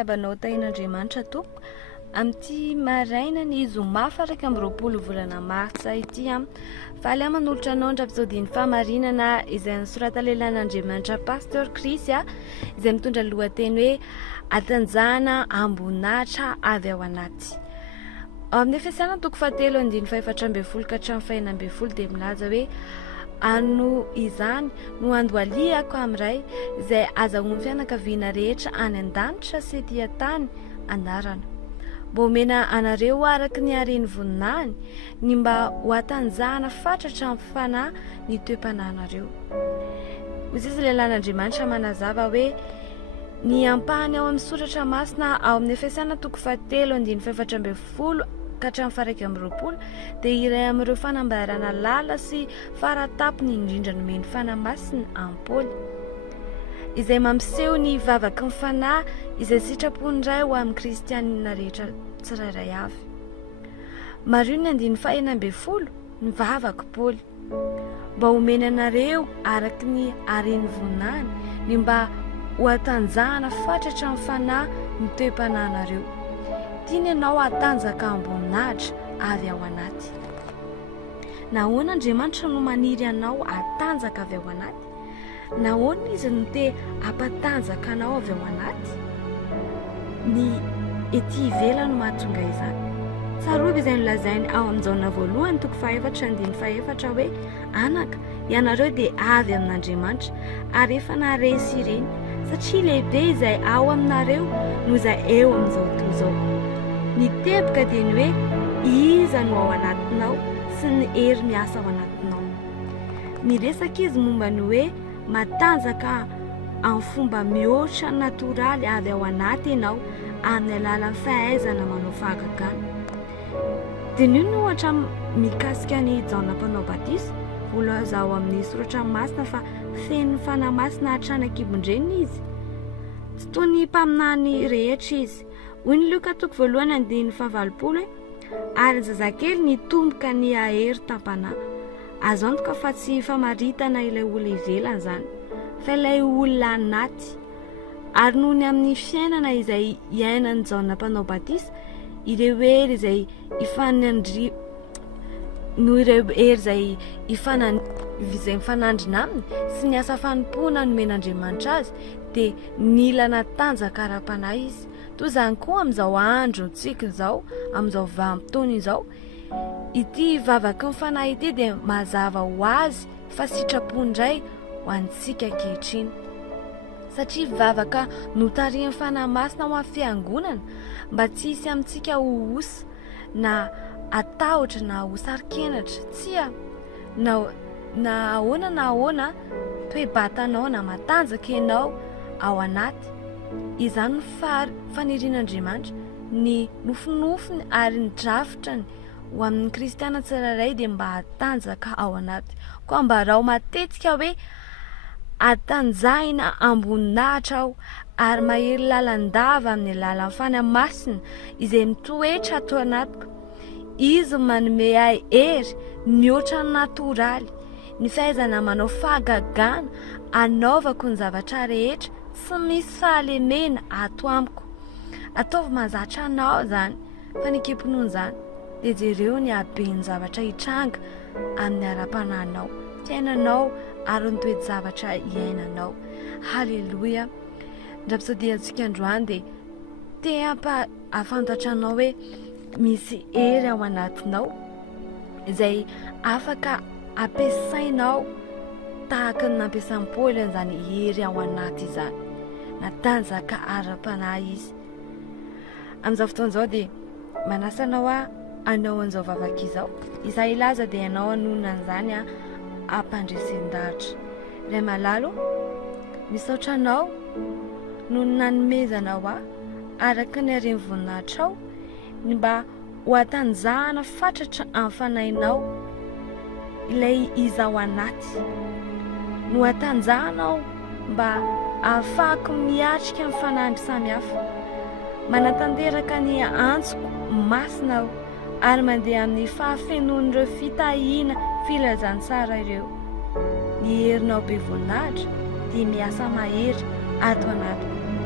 Abanao tain'Andriamanitra tompoko amin'ity maraina ny zoma faraka amby 20 volana martsa ity faly manolotra anao ndra-episodin'ny famarinana izay nisorata lehilahin'Andriamanitra Pasteur Chris izay mitondra lohateny hoe Hatanjahina Amim-Boninahitra Avy ao anaty. Amin'ny Efesiana 4:4-12 ka hatramin'ny 4:12 dia milaza hoe ano izany no andoaliako amin'ray izay azahoan'ny fianakaviana rehetra any an-danitra sy ety an-tany anarana. Mba omena anareo araka ny haren'ny voninahiny ny mba ho hatanjahana fatratra amin'ny fanahy ny toe-panahinareo. Hoy izy lehilahin'Andriamanitra manazava hoe ny ampahany ao amin'ny soratra masina ao amin'ny Efesiana 4:4-12 ka hatramin'ny 1:20 dia iray amin'ireo fanambarana lala sy faratapony indrindra nomeny fanahy masina amin'ny Paoly izay mampiseho ny vavaky ny fanahy izay sitrapony iray ho amin'ny kristianina rehetra tsirairay avy. Mario ny 1:20 ny vavaky Paoly mba omena anareo araka ny haren'ny voninahiny ny mba ho hatanjahana fatratra amin'ny fanahy ny toe-panahinareo. Tiany ianao hatanjaka amim-boninahitra avy ao anaty. Nahoana Andriamanitra no maniry anao hatanjaka avy ao anaty? Nahoana izy no te hampatanjaka anao avy ao anaty? Ny ety ivelany no mahatonga izany. Tsarovy izay nolazainy ao amin'ny jaona voalohany 4:4 hoe anaka ianareo dia avy amin'Andriamanitra ary efa naharesy ireny satria lehibe izay ao aminareo no izay eo amin'izao tontolo izao. Ny teboka dia ny hoe iza no ao anatinao sy ny hery miasa ao anatinao. Miresaka izy momba ny hoe matanjaka amin'ny fomba mihoatra natoraly avy ao anaty ianao amin'ny alalan'ny fahaizana manao fahagagana. Dia ny no ohatra mikasika ny jaona mpanao batisa voalaza ao amin'ny soratra masina fa feno fanahy masina hatrany an-kibon-dreniny izy. Tsy toy ny mpaminany rehetra izy. Hoy ny Luka 1:9-20 ary ny zazakely nitomboka ny ahery tam-panahy. Azo antoka fa tsy famaritana ilay olona ivelany izany fa ilay olona anaty. Ary noho ny amin'ny fiainana izay iainan'ny jaona mpanao batisa ireo hery izay mifanandrina aminy sy ny asa fanompoana nomen'Andriamanitra azy dia nila natanjaka ara-panahy izy. Toy izany koa amin'izao androntsika izao, amin'izao vanim-potoana izao, ity vavaky ny fanahy ity dia mazava ho azy fa sitrapony indray ho antsika ankehitriny. Satria vavaka notarian'ny fanahy masina ho amin'ny fiangonana mba tsy hisy amintsika ho osa na atahotra na ho sari-kenatra, tsia na ahoana toe-batanao na matanjaka ianao ao anaty. Izany no fanirian'Andriamanitra ny nofinofiny ary ny drafitrany ho amin'ny kristiana tsirairay dia mba hatanjaka ao anaty. Koa mba rao matetika hoe hatanjahina amim-boninahitra aho ary mahery lalandava amin'ny alalan'ny fanahy masina izay mitoetra ato anatiko. Izy manome ahy hery mihoatra ny natoraly, ny fahaizana manao fahagagana anaovako ny zavatra rehetra tsy misy fahalemena ato amiko. Ataovy mahazatra anao izany fa ny kipinoana izany dia jereo ny haben'ny zavatra hitranga amin'ny ara-panahinao, fiainanao ary ny toe-javatra iainanao. Haleloia. Ndra-episodiantsika androany dia te ahafantatra anao hoe misy hery ao anatinao izay afaka ampiasainao tahaka ny nampiasan'ny Paoly an'izany hery ao anaty izany. Natanjaka ara-panahy izy. Amin'izao fotoan'izao dia manasa anao anao an'izao vavaky izao. Izay ilaza dia anao anonona an'izany ampandresen-dahatra. Ray malalo, misaotra anao no nanomezanao araka ny haren'ny voninahitra ao ny mba ho hatanjahana fatratra amin'ny fanahinao ilay izy ao anaty. No hatanjahanao mba ahafahako miatrika amin'ny fanahy samihafa. Manatanteraka ny antsoko masina aho ary mandeha amin'ny fahafenoan'ireo fitahiana filazantsara ireo. Ny herinao be voninahitra dia miasa mahery ato anatiko.